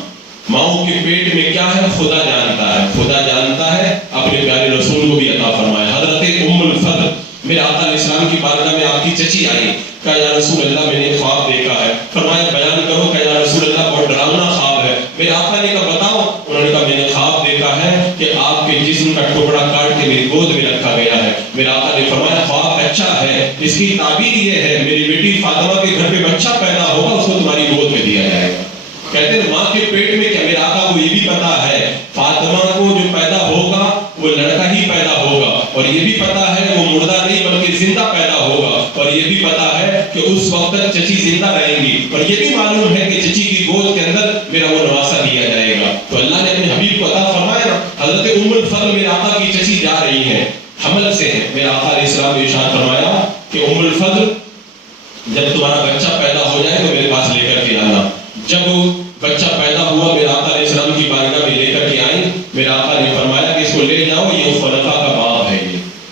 ماؤں کے پیٹ میں کیا ہے خدا جانتا ہے, خدا جانتا ہے, اپنے پیارے رسول کو بھی عطا فرمایا. حضرت ام الفضل میرے آقا علیہ السلام کی بارگاہ میں آپ کی چچی آئی, کہا یا رسول اللہ میں نے خواب دیکھا ہے. فرمایا بیان کرو. کہا یا رسول اللہ بہت ڈراؤنا خواب ہے. میرے آقا نے کہا بتاؤ. انہوں نے کہا میں نے خواب دیکھا ہے کہ آپ کے جسم کا ٹکڑا کاٹ کے میری گود میں رکھا گیا ہے. میرے آقا نے فرمایا خواب اچھا ہے, اس کی تعبیر یہ ہے میری بیٹی فاطمہ کے گھر پہ بچہ پیدا ہوگا, اس کو تمہاری گود میں دیا جائے گا. کہتے ہیں ماں کے پیٹ میں کیا, میرے آقا کو یہ بھی پتا ہے فاطمہ کو جو پیدا ہوگا وہ لڑکا ہی پیدا ہوگا, اور یہ بھی پتا ہے وہ مردہ نہیں بلکہ زندہ پیدا ہوگا, اور یہ بھی پتا ہے کہ اس وقت چچی زندہ رہیں گی, اور یہ بھی معلوم ہے کہ چچی کی گود کے اندر میرا وہ نواسا دیا جائے گا. تو اللہ نے اپنے حبیب کو عطا فرمایا. حضرت ام الفضل میرے آقا کی چچی جا رہی ہیں, حمل سے ہیں. میرے آقا علیہ السلام نے ارشاد فرمایا کہ ام الفضل جب تمہارا بچہ پیدا ہو جائے تو میرے پاس لے کر کے آنا. جب بچہ پیدا ہوا میرے آقا علیہ السلام کی بارگاہ میں لے کر کے آئی. میرے آقا نے فرمایا کہ اس کو لے جاؤ, یہ خلفاء کا باپ ہے,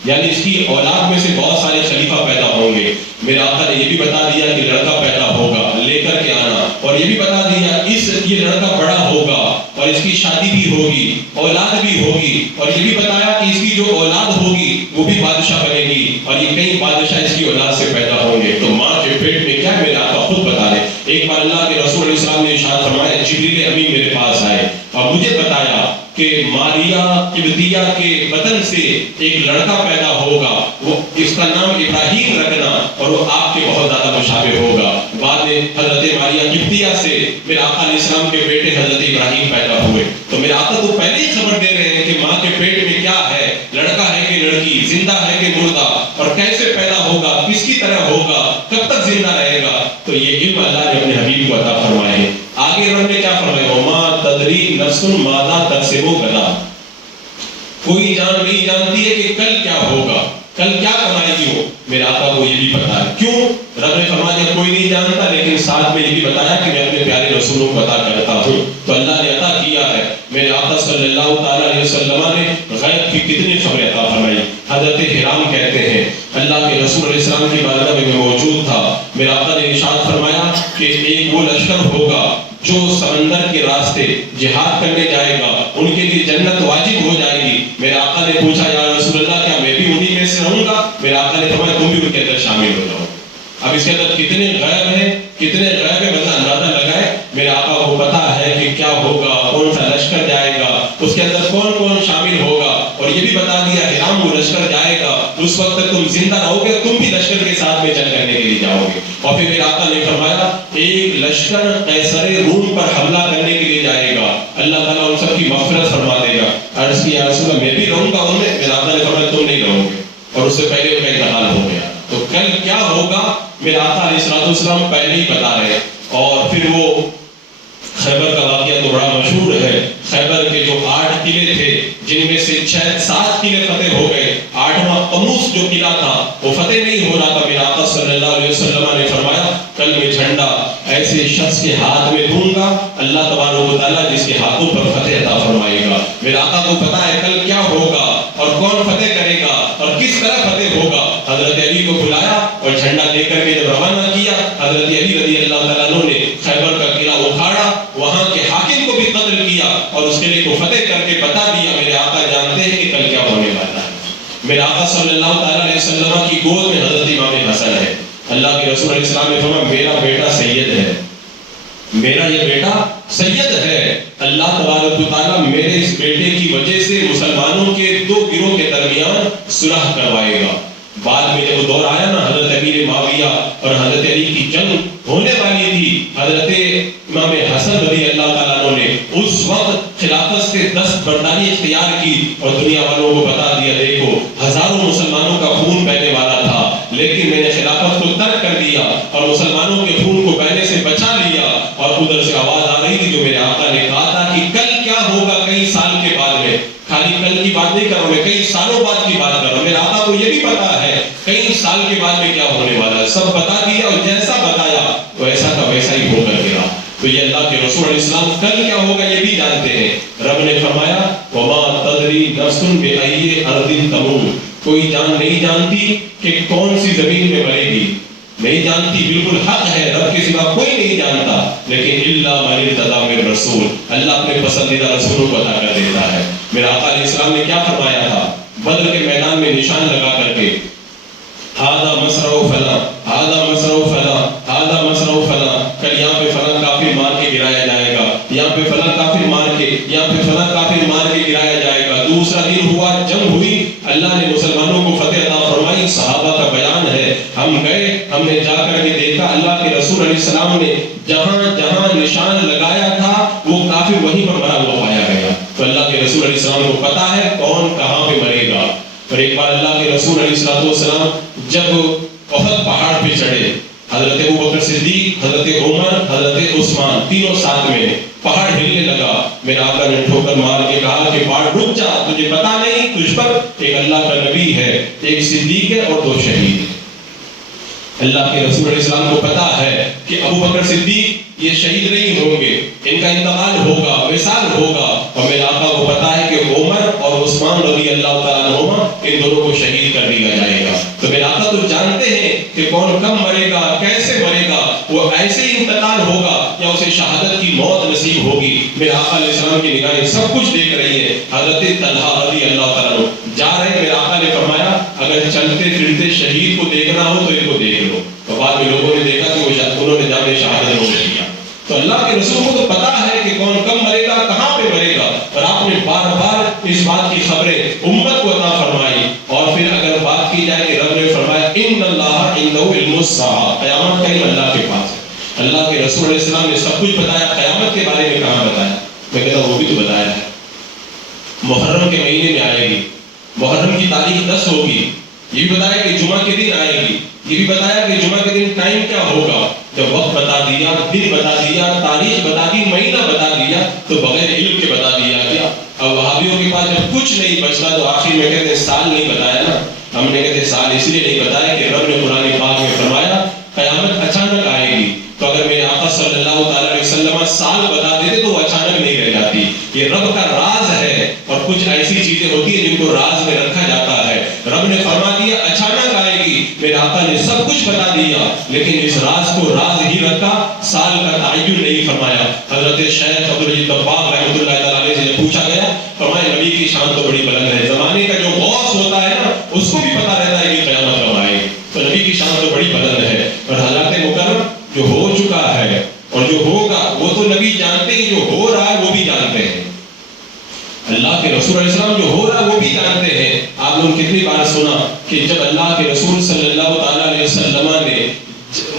یعنی اس کی اولاد میں سے بہت سارے خلیفہ پیدا ہوں گے. میرے آقا نے یہ بھی بتا دیا کہ لڑکا پیدا ہوگا, لے کر کے آنا. اور یہ بھی بتا دیا یہ لڑکا بڑا ہوگا اور اس کی شادی بھی ہوگی, اولاد بھی ہوگی, اور یہ بھی بتایا کہ اس کی جو اولاد ہوگی وہ بھی بادشاہ بنے گی, اور یہ کئی بادشاہ اس کی اولاد سے پیدا ہوں گے. تو ماں کے پیٹ میں کیا میرے آقا خود بتا رہے. ایک بار اللہ کے رسول علیہ السلام نے ارشاد فرمایا جبریل امین میرے پاس آئے اور مجھے بتایا کہ ماریہ قبطیہ کے وطن سے ایک لڑکا پیدا ہوگا، وہ اس کا نام ابراہیم رکھنا، اور وہ آپ کے بہت زیادہ مشابہ ہوگا۔ بعد میں حضرت ماریہ قبطیہ سے میرے آقا علیہ السلام کے بیٹے حضرت ابراہیم پیدا ہوئے۔ تو میرے آقا کو پہلے ہی خبر دے رہے ہیں کہ ماں کے پیٹ میں کیا ہے، لڑکا ہے کہ لڑکی، زندہ ہے کہ مردہ، اور کیسے پیدا ہوگا، کس کی طرح ہوگا، کب تک زندہ رہے گا۔ تو یہ علم اللہ نے اپنے حبیب کو عطا فرمائے ہیں۔ آگے رب نے کیا فرمایا، وَمَا تَدْرِي نَفْسٌ مَاذَا تَكْسِبُ غَدًا، کوئی جان نہیں جانتی ہے کہ کل کیا ہوگا، کل کیا کمائے گی وہ۔ میرے آقا کو یہ بھی پتا ہے، کیوں؟ رب نے فرمایا کوئی نہیں جانتا، لیکن ساتھ میں یہ بھی بتایا کہ میں اپنے پیارے رسولوں کو عطا کرتا ہوں۔ تو اللہ نے عطا کیا ہے۔ میرے آقا صلی اللہ تعالیٰ علیہ وسلم نے غیب کی کتنی خبریں عطا فرمائی۔ حضرت حرام کہتے ہیں اللہ کے رسول علیہ السلام کی بارگاہ میں موجود تھا، میرے آقا نے ارشاد فرمایا کہ ایک وہ لشکر ہوگا جو سمندر کے راستے جہاد کرنے جائے گا، ان کے لیے جنت واجب ہو جائے گی۔ میرے آقا نے پوچھا یا رسول اللہ کیا میں بھی انہی میں سے رہوں گا؟ میرے آقا نے فرمایا تم بھی ان کے اندر شامل ہو جاؤ۔ اب اس کے اندر کتنے غیب ہیں، کتنے غیب ہے، بندہ اندازہ لگائے۔ میرے آقا کو پتا ہے کہ کیا ہوگا، کون سا لشکر جائے گا، اس کے اندر کون کون شامل ہوگا، اور یہ بھی بتا دیا حرام وہ لشکر جائے گا، اس وقت تک تم زندہ رہو گے، تم بھی لشکر کے ساتھ میں جنگ کرنے کے لیے جاؤ گے۔ اور پھر میرے آقا نے فرمایا ایک لشکر قیصر روم پر حملہ کرنے کے لیے جائے گا، اللہ تعالیٰ ان سب کی مغفرت فرما دے گا۔ عرض کی یا رسول اللہ میں بھی رہوں گا ان میں؟ میرے آقا نے فرمایا تم نہیں رہو گے، اور اس سے پہلے ان کا انتقال ہو گیا۔ تو کل کیا ہوگا میرے آقا علیہ السلام پہلے ہی بتا رہے۔ اور پھر وہ خیبر کا واقعہ تو بڑا مشہور ہے۔ خیبر کے جو 8 قلعے تھے جن میں سے 7 قلعے فتح ہو گئے، 8واں قموس جو قلعہ تھا وہ فتح نہیں ہو رہا تھا۔ میرے آقا صلی اللہ علیہ وسلم نے فرمایا کل میں جھنڈا ایسے شخص کے ہاتھ میں دوں گا اللہ تبارک و تعالیٰ جس کے ہاتھوں پر فتح عطا فرمائے گا۔ میرے آقا کو پتا ہے کل کیا ہوگا اور کون فتح کرے گا اور کس طرح فتح ہوگا۔ حضرت علی کو بلایا اور جھنڈا دے کر کے جب روانہ کیا، حضرت علی رضی اللہ تعالیٰ عنہ نے خیبر کا قلعہ اکھاڑا، وہاں کے حاکم کو بھی قتل کیا اور اس قلعے کو فتح کر کے بتا دیا میرے آقا جانتے ہیں کہ کل کیا ہونے والا ہے۔ میرے آقا صلی اللہ تعالیٰ علیہ وسلم کی گود میں حضرت امام حسن ہے۔ اللہ کے رسول علیہ السلام نے فرمایا میرا بیٹا سید ہے، میرا یہ بیٹا سید ہے، اللہ تبارک و تعالیٰ میرے اس بیٹے کی وجہ سے مسلمانوں کے 2 گروہ کے درمیان صلح کروائے گا۔ بعد میں جب وہ دور آیا نا حضرت امیر معاویہ اور حضرت علی کی جنگ ہونے والی تھی، حضرت امام حسن رضی اللہ تعالیٰ عنہ نے اس وقت خلافت سے دستبرداری اختیار کی اور دنیا والوں کو بتا دیا دیکھو ہزاروں مسلمانوں کا خون بہنے والا تھا، لیکن میں نے خلافت کو ترک کر دیا اور مسلمانوں کے خون کو بہنے سے بچا لیا۔ اور ادھر سے آواز آ رہی تھی جو میرے آقا نے کہا تھا کہ کل کیا ہوگا کئی سال کے بعد میں، خالی کل کی بات نہیں کر رہا ہوں میں، کئی سالوں بعد کی بات کر رہا ہوں۔ میرے آقا کو یہ بھی پتا ہے کئی سال کے بعد میں کیا ہونے والا ہے، سب بتا دیا اور جیسا بتایا ویسا کا ویسا ہی ہو کر گیا۔ تو یہ اللہ کے رسول علیہ السلام کل کیا ہوگا یہ بھی جانتے ہیں۔ رب نے فرمایا وَمَا تَدْرِي نَفْسٌ بِأَيِّ أَرْضٍ تَمُوتُ، کوئی جان نہیں جانتی کہ کون سی زمین میں مرے گی، نہیں جانتی، بالکل حق ہے، رب کے سوا کوئی نہیں جانتا، لیکن الا من ارتضی من رسول، اللہ اپنے پسندیدہ رسولوں کو عطا کر دیتا ہے۔ میرے آقا علیہ السلام نے کیا فرمایا تھا بدر کے میدان میں نشان لگا کر کے، ہذا مصرع فلاں، ہذا مصرع فلاں، ہذا مصرع فلاں، کل یہاں پہ فلاں کافر مار کے گرایا جائے گا، یہاں پہ فلاں کافر مار کے، یہاں پہ فلاں کافر مار کے گرایا جائے گا۔ دوسرا دن ہوا، جنگ ہوئی، اللہ نے مسلمانوں کو فتح عطا فرمائی۔ صحابہ کا بیان ہے ہم گئے، ہم نے جا کر کے دیکھا اللہ کے رسول علیہ السلام نے جہاں جہاں نشان لگایا تھا وہ کافر وہیں پر مرا ہوا پایا گیا۔ تو اللہ کے رسول علیہ السلام کو پتا ہے کون کہاں پہ مرے گا۔ اور ایک بار اللہ کے رسول علیہ السلام جب احد پہاڑ پہ چڑھے، حضرت ابوبکر صدیق، حضرت عمر، حضرت عثمان تینوں ساتھ میں، پہاڑ ہلنے لگا۔ میرے آقا نے ٹھوکر مار کے کہا کہ پہاڑ رک جا، تجھے پتا نہیں تجھ پر ایک اللہ کا نبی ہے، ایک صدیق ہے اور 2 شہید ہیں۔ اللہ کے رسول علیہ السلام کو پتا ہے کہ ابوبکر صدیق یہ شہید نہیں ہوں گے، ان کا انتقال ہوگا، وصال ہوگا، اور میرے آقا کو پتا ہے کہ عمر اور عثمان رضی اللہ تعالیٰ عنہما ان دونوں کو شہید کر دیا جائے گا۔ تو میرے آقا تو جانتے ہیں کہ کون کب مرے گا، کیسے مرے گا، وہ ایسے ہی انتقال ہوگا یا اسے شہادت کی موت نصیب ہوگی۔ میرے آقا علیہ السلام کی نگاہیں سب کچھ دیکھ رہی ہیں۔ حضرت طلحہ رضی اللہ تعالیٰ عنہ جا رہے ہیں، میرے آقا نے فرمایا اگر چلتے پھرتے شہید کو دیکھنا ہو تو ان کو دیکھ لو۔ تو بعد میں لوگوں نے دیکھا کہ انہوں نے جامع شہادت نوش کیا۔ تو اللہ کے رسول کو تو پتا ہے کہ کون کب مرے گا، کہاں پہ مرے گا، اور آپ نے بار بات کی خبریں امت کو عطا فرمائی. اور پھر اگر بات کی جائے کہ رب نے فرمایا ان اللہ عنده علم الساعہ، قیامت کا علم اللہ کے پاس ہے. اللہ کے رسول علیہ السلام نے سب کچھ بتایا، قیامت کے بارے میں کہاں بتایا؟ میں کہتا ہوں وہ بھی تو بتایا ہے. محرم کے مہینے میں آئے گی، محرم کی تاریخ 10 ہوگی، یہ بھی بتایا کہ جمعہ کے دن آئے گی، یہ بھی بتایا کہ جمعہ کے دن ٹائم کیا ہوگا. جب وقت بتا دیا، دن بتا دیا، تاریخ بتا دی، مہینہ بتا دیا، تو بغیر علم کے بتا دیا کیا؟ اب وہابیوں کے پاس جب کچھ نہیں بچتا تو آخر میں کہتے ہیں سال نہیں بتایا نا. ہم نے کہتے سال اس لیے نہیں بتایا کہ رب نے قرآن پاک میں فرمایا قیامت اچانک آئے گی. تو اگر میرے آقا صلی اللہ تعالی علیہ وسلم سال بتا دیتے تو وہ اچانک نہیں رہ جاتی. یہ رب کا راز ہے، اور کچھ ایسی چیزیں ہوتی ہیں جن کو راز میں رکھا جاتا ہے. رب نے فرما دیا اچانک آئے گی، میرے آقا نے سب کچھ بتا دیا، لیکن اس راز کو راز ہی رکھا، سال کا تعین نہیں فرمایا. حضرت شیخ عبدالعزیز دباغ رحمۃ اللہ تعالی علیہ سے پوچھا گیا، فرمایا نبی کی شان تو بڑی بلند ہے، زمانے کا جو غوث ہوتا ہے نا اس کو بھی پتا رہتا ہے کہ قیامت کب آئے گی، تو نبی کی شان تو بڑی بلند ہے. اور حضرت مکرم جو ہو چکا ہے اور جو ہوگا وہ تو نبی جانتے ہیں، جو ہو رہا ہے وہ بھی جانتے ہیں. اللہ کے رسول علیہ السلام جو ہو رہا ہے وہ بھی جانتے ہیں. آپ لوگ کتنی بار سنا کہ جب اللہ کے رسول صلی اللہ تعالی علیہ وسلم نے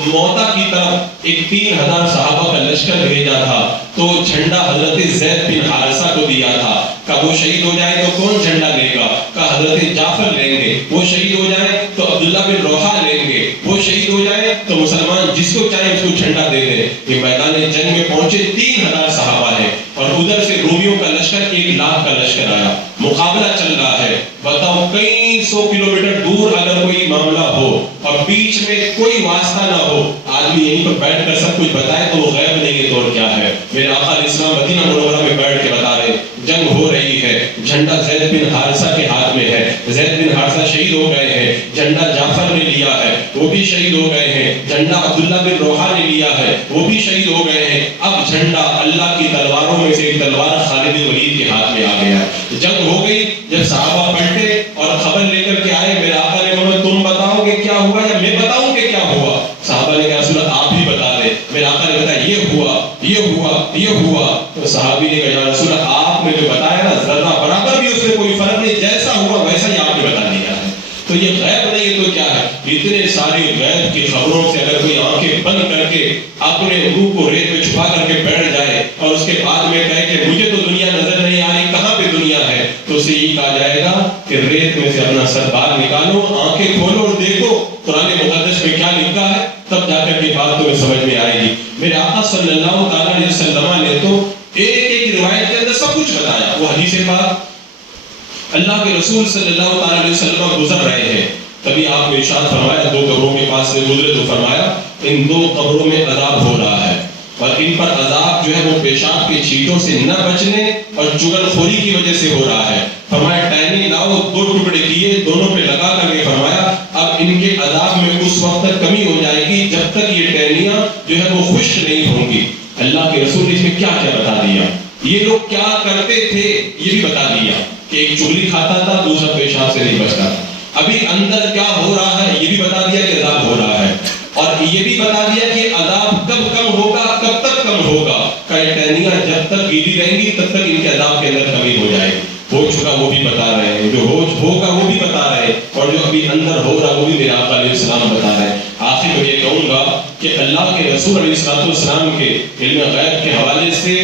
موتا کی طرف ایک 3000 صحابہ کا لشکر بھیجا تھا تو جھنڈا حضرت زید بن حارثہ کو دیا تھا. کہ وہ شہید ہو جائے تو کون جھنڈا لے گا؟ کہ حضرت جعفر لیں گے. وہ شہید ہو جائے تو عبداللہ بن رواحہ لیں گے. وہ شہید ہو جائے تو مسلمان جس کو چاہے اس کو جھنڈا دے دے. یہ میدان جنگ میں پہنچے 3000 صحابہ ہیں، اور ادھر سے رومیوں کا لشکر 1,00,000 کا لشکر آیا. مقابلہ چل رہا ہے. بتاؤ کئی 100 کلومیٹر دور اگر کوئی معاملہ ہو اور بیچ میں کوئی واسطہ نہ ہو، آدمی یہیں پر بیٹھ کر سب کچھ بتائے تو وہ غیب نہیں ہے تو اور کیا ہے؟ میرے آقا علیہ السلام مدینہ منورہ میں بیٹھ کے بتا رہے جنگ ہو رہی ہے، جھنڈا زید بن حارثہ کے ہاتھ میں ہے، زید بن حارثہ شہید ہو گئے ہیں. جھنڈا جعفر نے لیا ہے، وہ بھی شہید ہو گئے ہیں. جھنڈا عبداللہ بن رواحہ نے لیا ہے، وہ بھی شہید ہو گئے ہیں. اب جھنڈا اللہ کی تلواروں میں سے ایک تلوار خالد بن ولید کے ہاتھ میں آ گیا. جنگ ہو گئی. جب صحابہ پلٹے اور خبر لے کر کے آئے، میرے آقا نے فرمایا تم بتاؤ کہ کیا ہوا یا میں بتاؤں کہ کیا ہوا؟ صحابہ نے کہا رسول اللہ آپ ہی بتا دیں. میرے آقا نے بتایا یہ ہوا، یہ ہوا، یہ ہوا. تو صحابی نے کہا یا رسول اللہ آپ نے جو بتایا نا ذرہ برابر بھی اس میں کوئی فرق نہیں، جیسا ہوا ویسا ہی آپ نے بتا دیا ہے. تو یہ غیب نہیں ہے تو کیا ہے؟ اتنے سارے غیب کی خبروں سے اگر کوئی آنکھیں بند کر کے اپنے روح کو ریت میں چھپا کر کے بیٹھ جائے اور اس کے بعد میں کہے کہ مجھے تو دنیا نظر نہیں آ رہی، کہاں پہ دنیا ہے، تو اسے یہ کہا جائے گا کہ ریت میں سے اپنا سر باہر نکالو، آنکھیں کھولو اور دیکھو قرآن مقدس میں کیا لکھا ہے، تب جا کر کے بات تمہیں سمجھ میں آئے گی. میرے آقا صلی اللہ تعالی علیہ وسلم نے تو ایک ایک روایت کے اندر سب کچھ بتایا. وہ حدیث پاک اللہ کے رسول صلی اللہ تعالی علیہ وسلم گزر رہے ہیں، تبھی آپ نے ارشاد فرمایا 2 قبروں کے پاس سے گزرے تو فرمایا ان 2 قبروں میں عذاب ہو رہا ہے، اور ان پر عذاب جو ہے وہ پیشاب کے چھینٹوں سے نہ بچنے اور چغل خوری کی وجہ سے ہو رہا ہے. فرمایا ٹہنی لاؤ، 2 ٹکڑے کیے، دونوں پہ لگا کر کے فرمایا اب ان کے عذاب میں اس وقت تک کمی ہو جائے گی جب تک یہ ٹہنیاں جو ہے وہ خشک نہیں ہوں گی. اللہ کے رسول نے اس میں کیا کیا بتا دیا، یہ لوگ کیا کرتے تھے یہ بھی بتا دیا کہ ایک چغلی کھاتا تھا، دوسرا پیشاب سے نہیں بچتا تھا. ابھی اندر کیا ہو رہا ہے یہ بھی بتا دیا کہ عذاب ہو رہا ہے، اور یہ بھی بتا دیا کہ عذاب کب کم ہوگا، کب تک کم ہوگا. ٹہنیاں جب تک گیلی رہیں گی تب تک ان کے عذاب کے اندر کمی ہو جائے گی. ہو چکا وہ بھی بتا رہے ہیں، جو ہوگا وہ بھی بتا رہے ہیں، اور جو ابھی اندر ہو رہا وہ بھی میرے آقا علیہ السلام بتا رہے ہیں. آخر میں یہ کہوں گا کہ اللہ کے رسول علیہ السلام کے علم غیب کے حوالے سے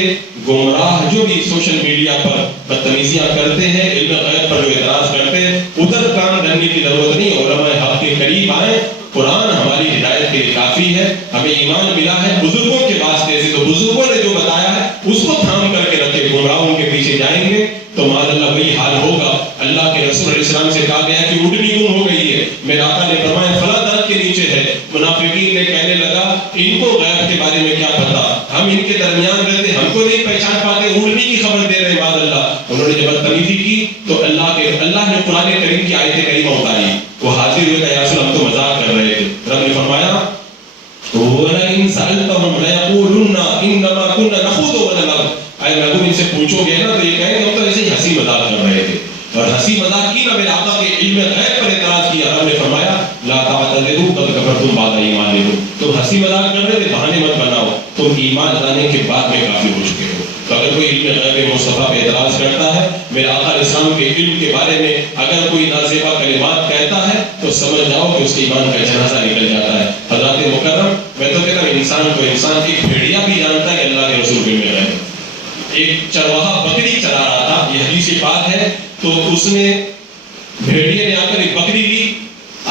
گمراہ جو بھی سوشل میڈیا پر بدتمیزیاں کرتے ہیں، علم غیب پر جو اعتراض کرتے ہیں، ادھر کان دھرنے کی ضرورت نہیں. علماء حق کے قریب آئیں، قرآن ہماری ہدایت کے لیے کافی ہے. ہمیں ایمان ملا ہے بزرگوں کے واسطے سے، تو بزرگوں نے جو بتایا ہے اس کو تھام کر کے رکھے. گمراہوں کے پیچھے جائیں گے تو معاذ اللہ وہی حال ہوگا. اللہ کے رسول علیہ السلام سے کہا گیا کہ اونٹنی گم ہو گئی ہے. میرے آقا نے فرمایا فلاں درخت کے نیچے ہے. منافقین نے کہنے لگا ان کو غیب کے بارے میں کیا پتا، ہم ان کے درمیان رہتے ہم کو نہیں پہچان پاتے، اونٹنی کی خبر دے رہے معاذ اللہ. انہوں نے جب بدتمیزی کی تو اللہ نے قرآن کریم کی آیت کریمہ اتاری. وہ حاضر ہوئے کہ یا رسول ہم تو مذاق کر رہے تھے. رب نے فرمایا وَلَئِن سَأَلْتَهُمْ لَيَقُولُنَّ إِنَّمَا كُنَّا نَخُوضُ وَنَلْعَبُ. اے محبوب ان سے پوچھو گے نا تو یہ کہیں گے ہم تو ایسے ہی ہنسی مذاق کر رہے تھے. اور ہنسی مذاق کی نہ میرے آقا کے علم غیب پر اعتراض کیا. رب نے فرمایا لا تعتذروا قد كفرتم بعد ایمانکم. تم ہنسی مذاق کر رہے تھے، بہانے مت بناؤ، تم ایمان لانے کے بعد میں کافر ہو چکے ہو. تو اگر کوئی علم غیب مصطفیٰ پہ اعتراض کرتا ہے، میرے آقا علیہ السلام کے علم کے بارے میں اگر کوئی نازیبا کلمات کہتا ہے تو سمجھ جاؤ کہ اس کے ایمان کا جنازہ نکل جاتا ہے۔ حضرات مکرم، میں تو کہتا ہوں انسان کو انسان ایک بھیڑیا بھی جانتا ہے کہ اللہ کے رسول علم غیب۔ ایک چرواہا بکری چرا رہا تھا، یہ حدیث پاک ہے، تو اس نے بھیڑیے نے آ کر ایک بکری لی،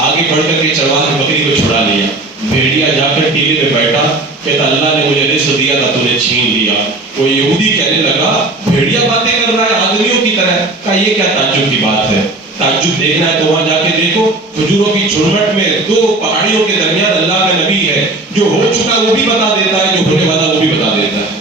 آگے بڑھ کر کے چرواہا نے بکری کو چھڑا لیا۔ بھیڑیا جا کر ٹیلے پہ بیٹھا، کہتا اللہ نے مجھے رزق دیا تھا تو نے چھین لیا۔ وہ یہودی کہنے لگا بھیڑیا باتیں کر رہا ہے آدمیوں کی طرح، کہا یہ کیا تعجب کی بات ہے؟ تعجب دیکھنا ہے تو وہاں جا کے دیکھو، کھجوروں کی جھرمٹ میں دو پہاڑیوں کے درمیان اللہ کا نبی ہے، جو ہو چکا وہ بھی بتا دیتا ہے، جو ہونے والا وہ بھی بتا دیتا ہے۔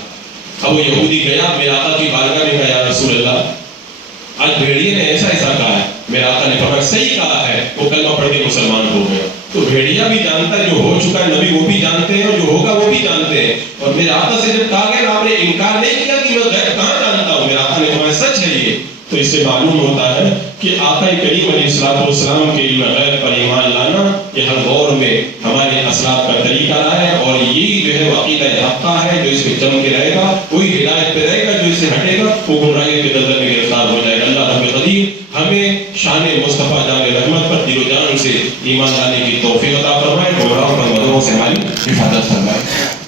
اب وہ یہودی گیا میرے آقا کی بارگاہ میں، کہا یا رسول اللہ آج بھیڑیے نے ایسا ایسا کہا ہے۔ میرے آقا نے فرمایا صحیح کہا ہے، وہ کلمہ پڑھ کے مسلمان ہو گیا۔ تو بھیڑیا بھی جانتا ہے، جو ہو چکا ہے نبی وہ بھی جانتے ہیں، اور جو ہوگا وہ بھی جانتے ہیں۔ اور میرے آقا سے جب کہا گیا آپ نے انکار نہیں کیا کہ میں غیب کہاں جانتا ہوں، میرے آقا نے فرمایا سچ ہے یہ۔ تو اس سے معلوم ہوتا ہے کہ آقا کریم علیہ السلام کے علم غیب پر ایمان لانا یہ ہر دور میں ہمارے اسلاف کا طریقہ رہا ہے، اور یہی جو ہے وہ عقیدہ حقہ ہے۔ جو اس پہ جم کے رہے گا وہی ہدایت پہ رہے گا، جو اس سے ہٹے گا وہ گمراہی کے دلدل میں گرفتار ہو جائے گا۔ اللہ رب قدیر ہمیں شان مصطفیٰ جان رحمت پر دل و جان سے ایمان لانے کی توفیق عطا فرمائے، گمراہوں پر مدعو سے ہماری حفاظت فرمائے۔